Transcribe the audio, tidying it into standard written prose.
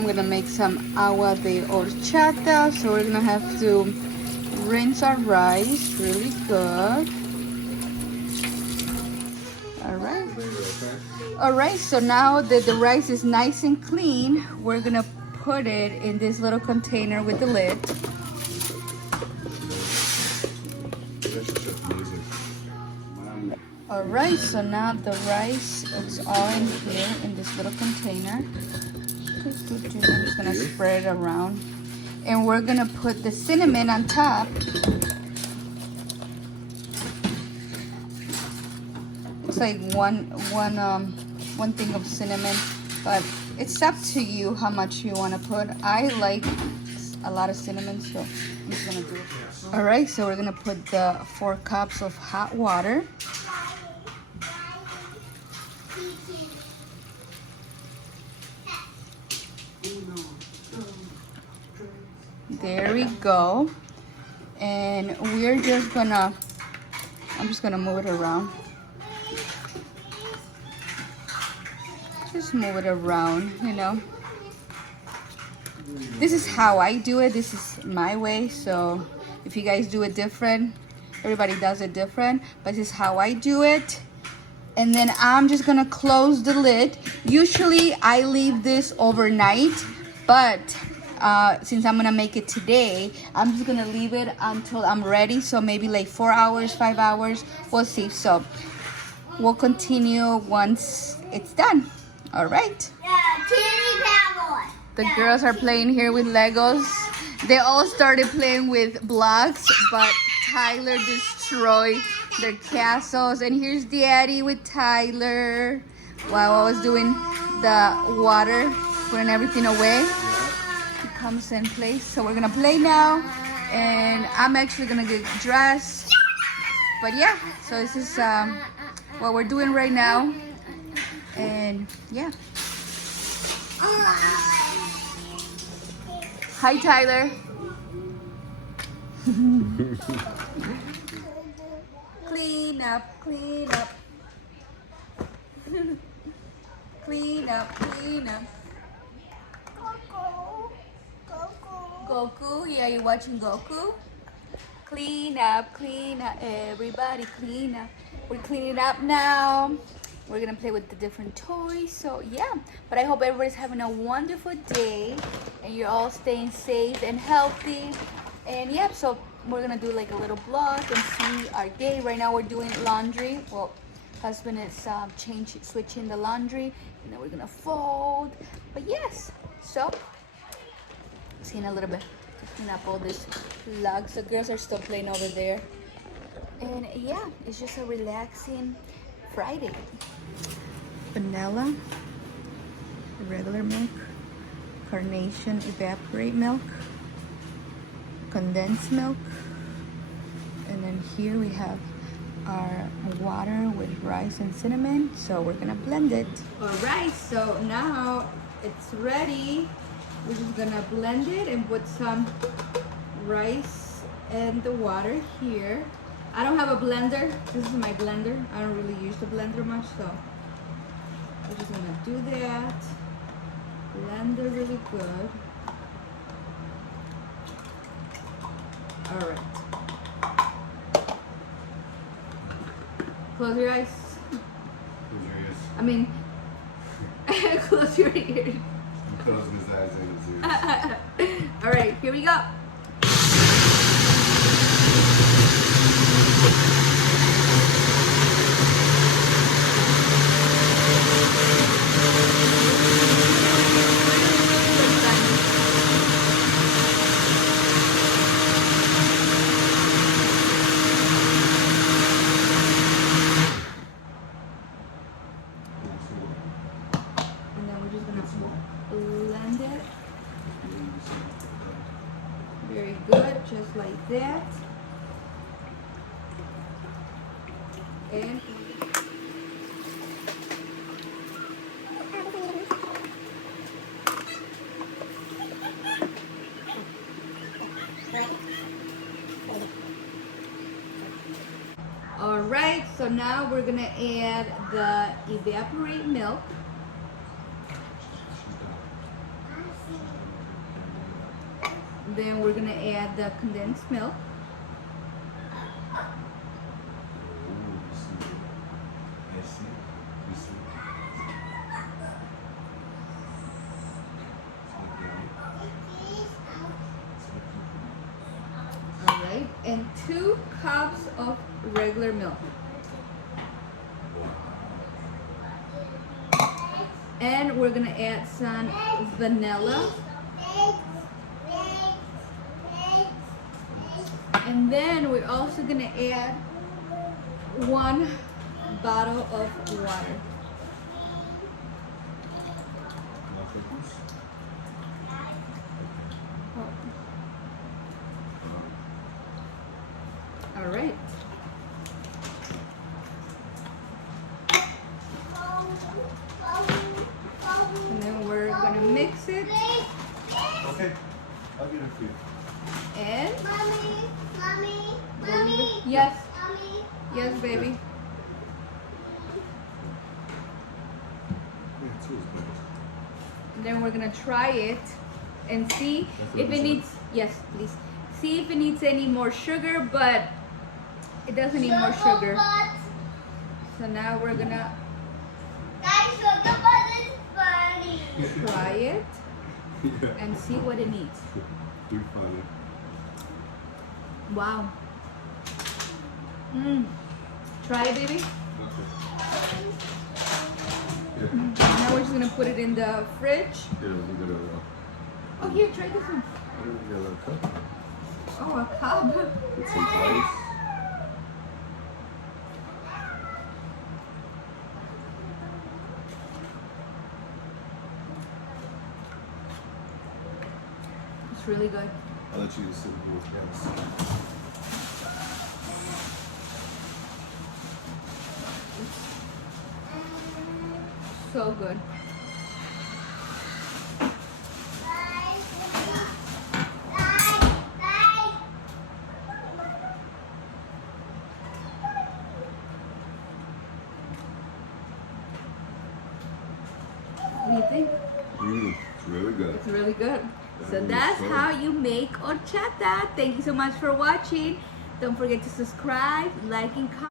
I'm gonna make some agua de horchata. So we're gonna have to rinse our rice really good. All right, so now that the rice is nice and clean, we're gonna put it in this little container with the lid. All right, so now the rice is all in here in this little container. I'm just gonna spread it around, and we're gonna put the cinnamon on top. It's like one thing of cinnamon, but it's up to you how much you want to put. I like a lot of cinnamon, so I'm just gonna do it. All right, so we're gonna put the 4 cups of hot water. There we go. And we're just gonna, I'm just gonna move it around. Just move it around, you know. This is how I do it. This is my way. So if you guys do it different, everybody does it different. But this is how I do it. And then I'm just gonna close the lid. Usually I leave this overnight, but since I'm gonna make it today, I'm just gonna leave it until I'm ready. So maybe like 4 hours, 5 hours, we'll see. So we'll continue once it's done. All right. The girls are playing here with Legos. They all started playing with blocks, but Tyler destroyed their castles. And here's Daddy with Tyler while I was doing the water, putting everything away. He comes and plays. So we're gonna play now, and I'm actually gonna get dressed. But yeah, so this is what we're doing right now. And yeah. Hi, Tyler. Clean up, clean up. Clean up, clean up. Goku, yeah, you watching Goku? Clean up, everybody clean up. We're cleaning up now. We're gonna play with the different toys. So yeah, but I hope everybody's having a wonderful day and you're all staying safe and healthy. And yeah, so we're gonna do like a little vlog and see our day. Right now we're doing laundry. Well, husband is switching the laundry, and then we're gonna fold. But yes, so seeing a little bit, clean up all this lugs. The girls are still playing over there. And yeah, it's just a relaxing Friday. Vanilla, regular milk, carnation evaporate milk, condensed milk, and then here we have our water with rice and cinnamon. So we're gonna blend it. All right, so now it's ready. We're just gonna blend it and put some rice and the water here. I don't have a blender. This is my blender. I don't really use the blender much, so we're just gonna do that. Blend it really good. All right. Close your eyes. Close your ears. I mean, close your ears. I'm closing his eyes and his ears. All right, here we go. Blend it. Very good, just like that. And all right, so now we're gonna add the evaporate milk. Then we're gonna add the condensed milk. Alright, and 2 cups of regular milk. And we're gonna add some vanilla. And then we're also gonna add 1 bottle of water. All right. And then we're gonna mix it. Okay, I'll get it for you. And Mommy. yes, Mommy. yes, baby. Yeah, two is better. And then we're gonna try it and see if it needs. Yes, please. See if it needs any more sugar, but it doesn't need more sugar. So now we're gonna Guys, sugar butt is funny. try it Yeah. and see what it needs. You're funny. Wow. Try it, baby. Okay. Yeah. Now we're just gonna put it in the fridge. Yeah, we got Oh, here, try this one. a little cup. Oh, a cup. With some ice. It's really good. I'll let you sit with your hands. So good. What do you think? It's really good. It's really good. So That is that's fun. how you make horchata. Thank you so much for watching. Don't forget to subscribe, like, and comment.